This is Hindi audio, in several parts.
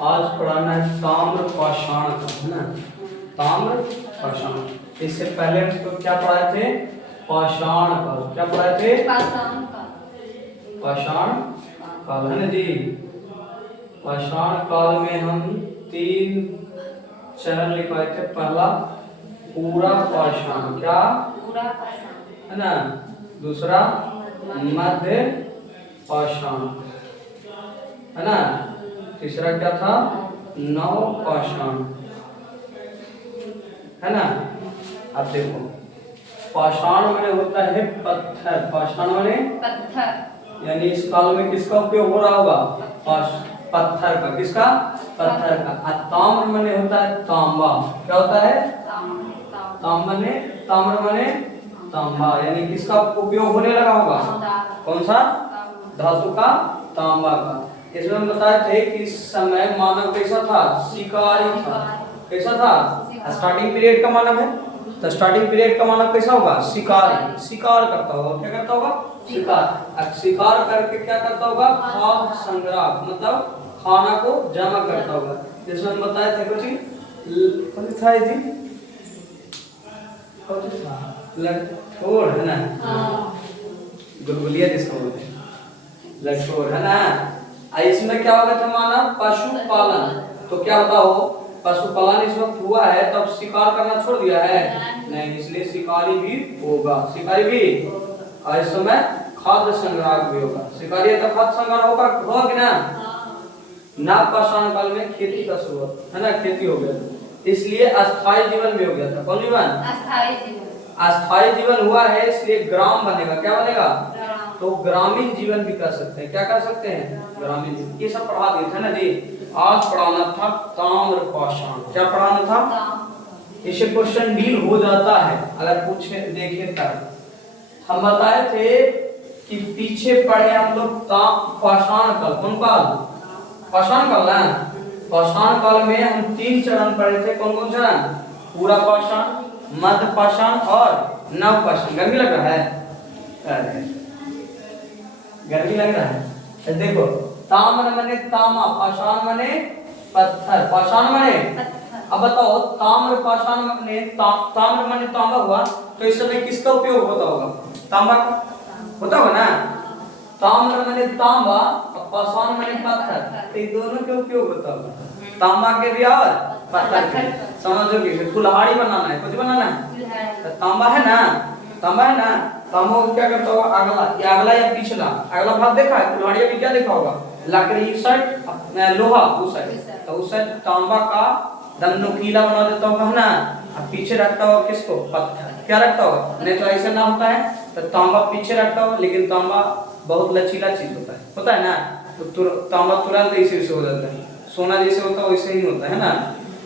आज पढ़ाना है ताम्र पाषाण का, है ना। ताम्र पाषाण। इससे पहले हम तो क्या पढ़ाए थे? पाषाण काल। क्या पढ़ाए थे? पाषाण काल, है ना जी। पाषाण काल में हम 3 चरण लिखवाए थे। पहला पूरा पाषाण, क्या है ना। दूसरा मध्य पाषाण, है ना। तीसरा क्या था? नव पाषाण, है ना। अब देखो, पाषाण माने होता है पत्थर। पाषाण माने पत्थर, यानी इस काल में किसका उपयोग हो रहा होगा? पत्थर का। किसका? पत्थर का। ताम्र माने होता है तांबा। क्या होता है? ताम्र माने तांबा, यानी किसका उपयोग होने लगा होगा? कौन सा धातु का? तांबा का। इसमें हम बताए थे कि इस समय मानव कैसा था? शिकारी था। कैसा था? स्टार्टिंग पीरियड का मानव है, तो स्टार्टिंग पीरियड का मानव कैसा होगा? शिकारी। शिकार करता होगा। क्या करता होगा? शिकार। अब शिकार करके क्या करता होगा? खाद्य संग्रह, मतलब खाना को जमा करता होगा। जिसमें हम बताए थे कुछ था लठोर, है ना। गुलगुलिया जिसको बोलते हैं, लठोर, है ना। इसमें क्या होगा था? मानव पशुपालन। तो क्या होता हो? पशुपालन इस वक्त हुआ है, तब शिकार करना छोड़ दिया है? नहीं, इसलिए शिकारी भी होगा। शिकारी भी। और इस समय खाद्य संग्रह भी होगा। शिकारी तो खाद्य संग्रह होगा कि ना। नवपाषाण काल में खेती का शुरुआत, है ना। खेती हो गया, इसलिए अस्थायी जीवन भी हो गया था। कौन जीवन? अस्थायी जीवन। अस्थायी जीवन हुआ है, इसलिए ग्राम बनेगा। क्या बनेगा? तो ग्रामीण जीवन भी कर सकते हैं। क्या कर सकते हैं? ग्रामीण जीवन। ये सब पढ़ा दिए थे ना जी। आज पढ़ाना था ताम्र पाषाण। क्या पढ़ाना था? इसे क्वेश्चन डील हो जाता है अगर पूछे देखे तब। हम बताए थे कि पीछे पढ़े हम लोग पाषाण काल। कौन काल? पाषाण काल ना। पाषाण काल में हम 3 चरण पढ़े थे। कौन कौन चरण? पूरा पाषाण, मध्य पाषाण और नव पाषाण। गर्मी लग रहा है? गर्मी लग रहा है? देखो, ताम्र माने तांबा, पाषाण माने पत्थर। पाषाण माने अब बताओ, ताम्र पाषाण माने ताम्र माने तांबा हुआ, तो इस समय किसका उपयोग होता होगा? तांबा का होता होगा ना। ताम्र माने तांबा और पाषाण माने पत्थर, तो इन दोनों के उपयोग होता होगा। तांबा के भी और पत्थर के। समझो कि कुल्हाड़ी बनाना है, कुछ बनाना है, तो तांबा है ना। तांबा है ना। तांबा क्या करता होगा? अगला या पिछला, अगला भाग देखा है। कुल्हाड़ी में क्या देखा होगा? लकड़ी इस साइड, लोहा उस साइड, तो उस साइड तांबा का दम नुकीला बना देता होगा, है ना। अब पीछे रखता होगा किसको? पत्थर। क्या रखता होगा? नहीं तो ऐसा ना होता है, तो तांबा पीछे रखता होगा, लेकिन तांबा बहुत लचीला चीज होता है ना। तो तांबा तुरंत ऐसे हो जाता है। सोना जैसे होता है वैसे ही होता है ना।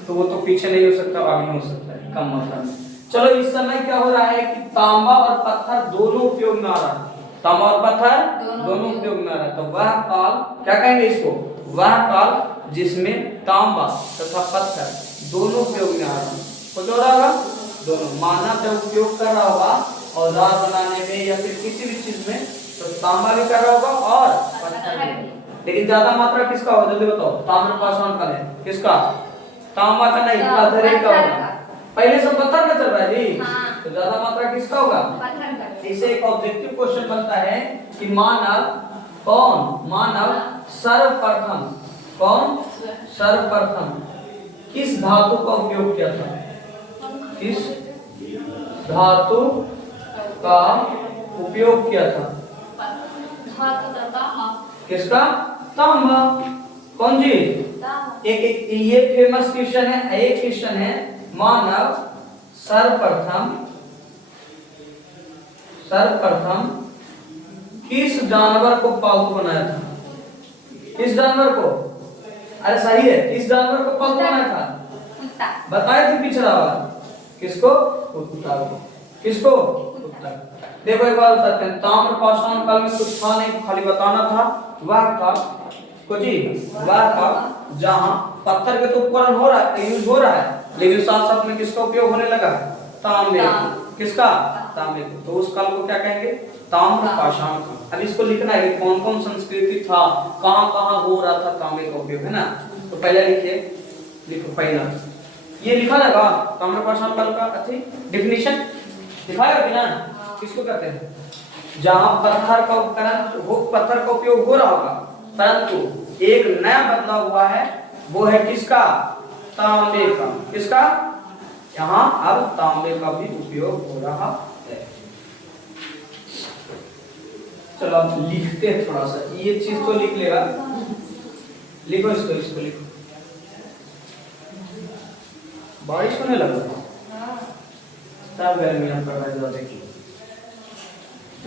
तो वो तो पीछे नहीं हो सकता, आगे हो सकता है कम मात्रा में। चलो, इस समय क्या हो रहा है कि तांबा और पत्थर दोनों उपयोग में आ रहा है। तांबा और पत्थर दोनों उपयोग में आ रहा है। तो वह काल क्या कहेंगे इसको? वह काल जिसमें तांबा तथा पत्थर दोनों उपयोग में आ रहा है। कुछ हो रहा होगा? दोनों। मानव जब उपयोग कर रहा होगा औजार बनाने में या फिर किसी भी चीज में, तो तांबा भी कर रहा होगा और पत्थर भी। लेकिन ज्यादा मात्रा किसका होगा? जल्दी बताओ। ताम्र पाषाण का है किसका? तांबा का नहीं, पत्थर का होगा। पहले सब पत्थर का चल रहा है जी। तो ज्यादा मात्रा किसका होगा? पत्थर का। इसे एक ऑब्जेक्टिव क्वेश्चन बनता है कि मानव सर्वप्रथम किस धातु का उपयोग किया था? किस धातु का उपयोग किया था? किसका? तांबा। कौन जी? एक ये फेमस क्वेश्चन है। एक क्वेश्चन है, मानव सर्वप्रथम किस जानवर को पालतू बनाया था? किस जानवर को? अरे सही है, किस जानवर को पालतू बनाया था? कुत्ता। बताए थे पिछला बार। किसको? कुत्ता को। किसको? कुत्ता। देखो एक बार बताते हैं। ताम्र पाषाण काल में कुछ था नहीं, खाली बताना था। वह था जहाँ पत्थर के तो उपकरण हो रहा है, यूज हो रहा है, लेकिन साथ साथ में किसका उपयोग होने लगा? तांबे। किसका? तांबे। तो उस काल को क्या कहेंगे? ताम्र पाषाण काल। अब इसको लिखना है कि कौन कौन संस्कृति था, कहाँ कहाँ हो रहा था तांबे का उपयोग, है ना। तो पहले लिखिए, लिखो पहला ये लिखा लगा ताम्रपाषाण काल का अच्छी डेफिनेशन दिखाया कि ना। किसको कहते हैं? जहां पत्थर का उपकरण हो, पत्थर का उपयोग हो रहा होगा परंतु एक नया बदलाव हुआ है, वो है किसका? तांबे का। किसका? यहाँ अब तांबे का भी उपयोग हो रहा है। चलो अब लिखते हैं थोड़ा सा, ये चीज तो लिख लेगा, लिखो इसको, इसको लिखो। बारिश होने लगा तब गर्मी हम कर रहे हैं, देखिए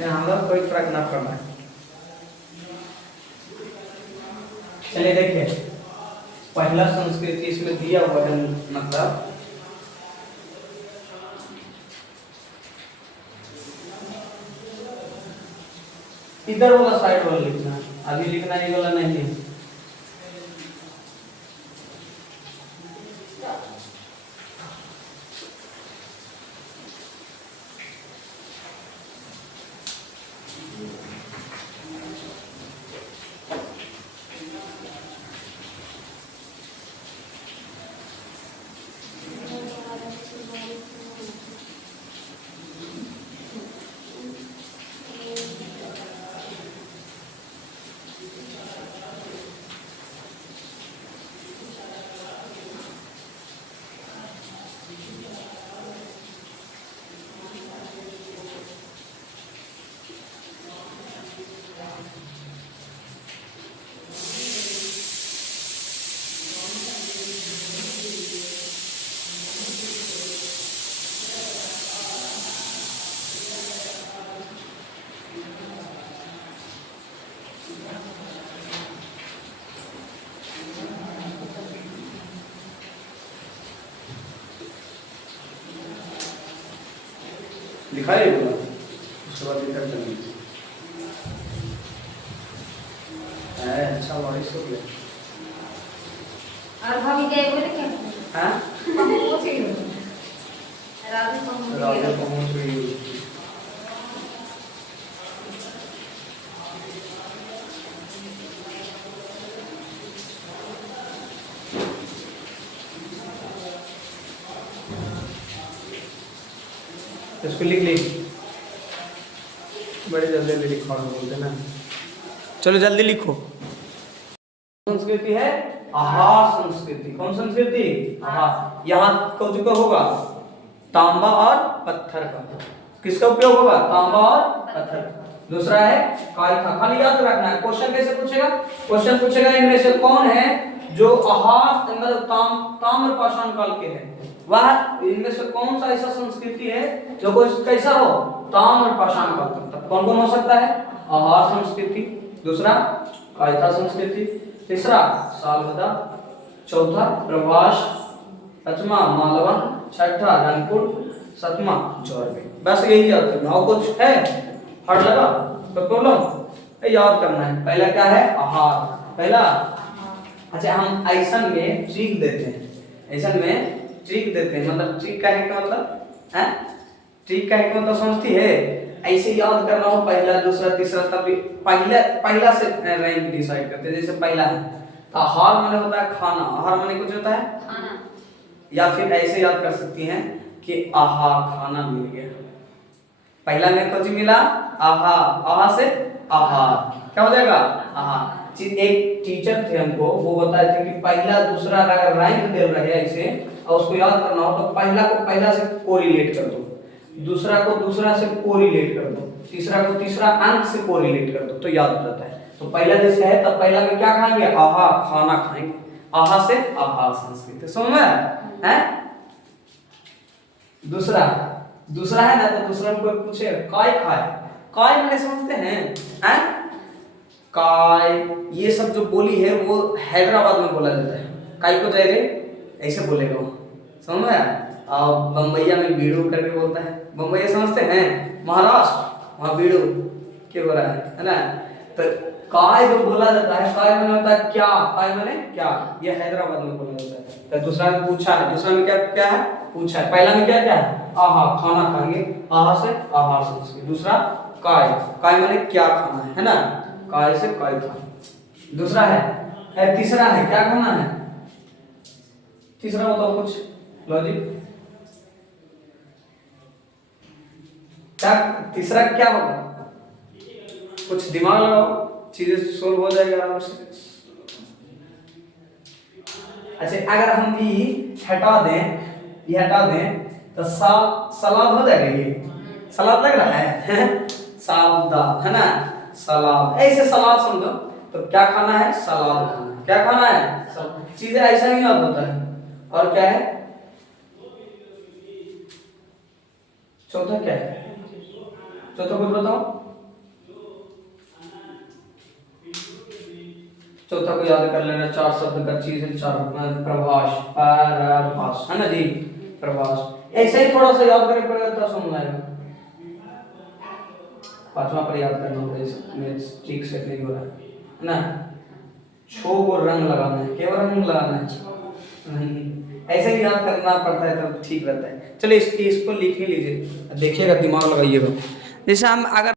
हमारा कोई फर्क ना पड़ना है। चलिए देखिए पहला संस्कृति इसमें दिया हुआ है, मतलब इधर वाला साइड वाला लिखना, अभी लिखना ये वाला नहीं है। दिखाई बोला उसके बाद इधर चलेंगे। अच्छा बारिश हो गया। और भाभी गए बोले क्या? हाँ? पहुंच गई हो? राधे पहुंच गई। इसको लिख ली, बड़े जल्दी लिखो बोलते ना। चलो जल्दी लिखो। संस्कृति है आहार संस्कृति। कौन संस्कृति? आहार। यहाँ कौन का होगा? तांबा और पत्थर का। किसका उपयोग होगा? तांबा और पत्थर। दूसरा है काय का। खाली याद रखना है, क्वेश्चन कैसे पूछेगा? क्वेश्चन पूछेगा इनमें से कौन है जो आहार मतलब ताम्रपाषाण काल के है, वह इनमें से कौन सा ऐसा संस्कृति है जो कैसा हो? ताम्रपाषाण काल तक। कौन कौन हो सकता है? आहार संस्कृति, दूसरा कायथा संस्कृति, तीसरा सालबदा, चौथा प्रभास, पांचवा मालवन, छठा रंगपुर, सातवां जौरवी। बस यही याद करना। और कुछ है हट लगा तो प्रॉब्लम याद करना है। पहला क्या है? आहार। पहला अच्छा हम ऐसन में ट्रिक देते हैं, ऐसन में ट्रिक देते हैं, मतलब ट्रिक का है क्या मतलब है? ट्रिक का है क्या मतलब समझती है? ऐसे याद करना हो पहला दूसरा तीसरा, तब पहला से रैंक डिसाइड करते हैं। जैसे पहला है तो आहार माने होता है खाना, आहार माने कुछ होता है खाना, या फिर ऐसे याद कर सकती हैं कि आहा खाना मिल गया। पहला में कुछ मिला आहा, आहा से आहार क्या हो जाएगा? आहार। एक टीचर थे हमको, वो बताए थे कि पहला दूसरा अगर रैंक दे रहे हैं ऐसे और उसको याद करना हो तो पहला को पहला से कोरिलेट कर दो, दूसरा को दूसरा से कोरिलेट कर दो, तीसरा को तीसरा अंक से कोरिलेट कर दो तो याद हो जाता है। तो पहला जैसे है तब पहला में क्या खाएंगे? आहा खाना खाएंगे। आहा से आहार संस्कृति। समझ में है? दूसरा है ना, तो दूसरा में कोई पूछे काय खाए, काय मैंने समझते हैं काय, ये सब जो बोली है वो हैदराबाद में बोला जाता है। काय को जाए रे ऐसे बोलेगा वो, समझ में? और बम्बैया में बीड़ू करके बोलता है। बम्बैया समझते हैं? महाराष्ट्र वहाँ बीड़ू क्या बोला है ना? तो काय जो बोला जाता है, काय मैंने होता है क्या, काय मैंने क्या, ये हैदराबाद में बोला जाता है। तो दूसरा में पूछा है, दूसरा में क्या क्या है पूछा है। पहला में क्या क्या है? आहा खाना खाएंगे, आहा से आहार संस्कृति। दूसरा काय, काय मैंने क्या खाना है ना? काय से काय था। दूसरा है तीसरा है क्या खाना है? तीसरा बताओ कुछ लॉजिक, क्या तीसरा क्या होगा, कुछ दिमाग लगाओ, चीजें सोल्व हो जाएगा आराम से। अच्छा अगर हम भी हटा दें, ये हटा दें तो सलाद हो जाएगा, ये सलाद लग रहा है सादा है ना, सलाद, ऐसे सलाद समझो। तो क्या खाना है, सलाद खाना है। क्या खाना है, चीजें ऐसा ही याद होता है। और क्या है, चौथा क्या है, चौथा कुछ बताओ, चौथा को याद कर लेना, 4 शब्द का चीज है, 4 प्रभाष, पराभाष है ना जी, प्रभाष। ऐसे ही थोड़ा सा याद करके पड़ेगा तब समझ आएगा। पांचवा पर याद करना पड़ेगा, मेरे ठीक से नहीं हो रहा है ना। छो को रंग लगाना है, केवल रंग लगाना है नहीं, ऐसे ही याद करना पड़ता है तब ठीक रहता है। चलिए इसको लिख ही लीजिए, देखिएगा दिमाग लगाइएगा। जैसे हम अगर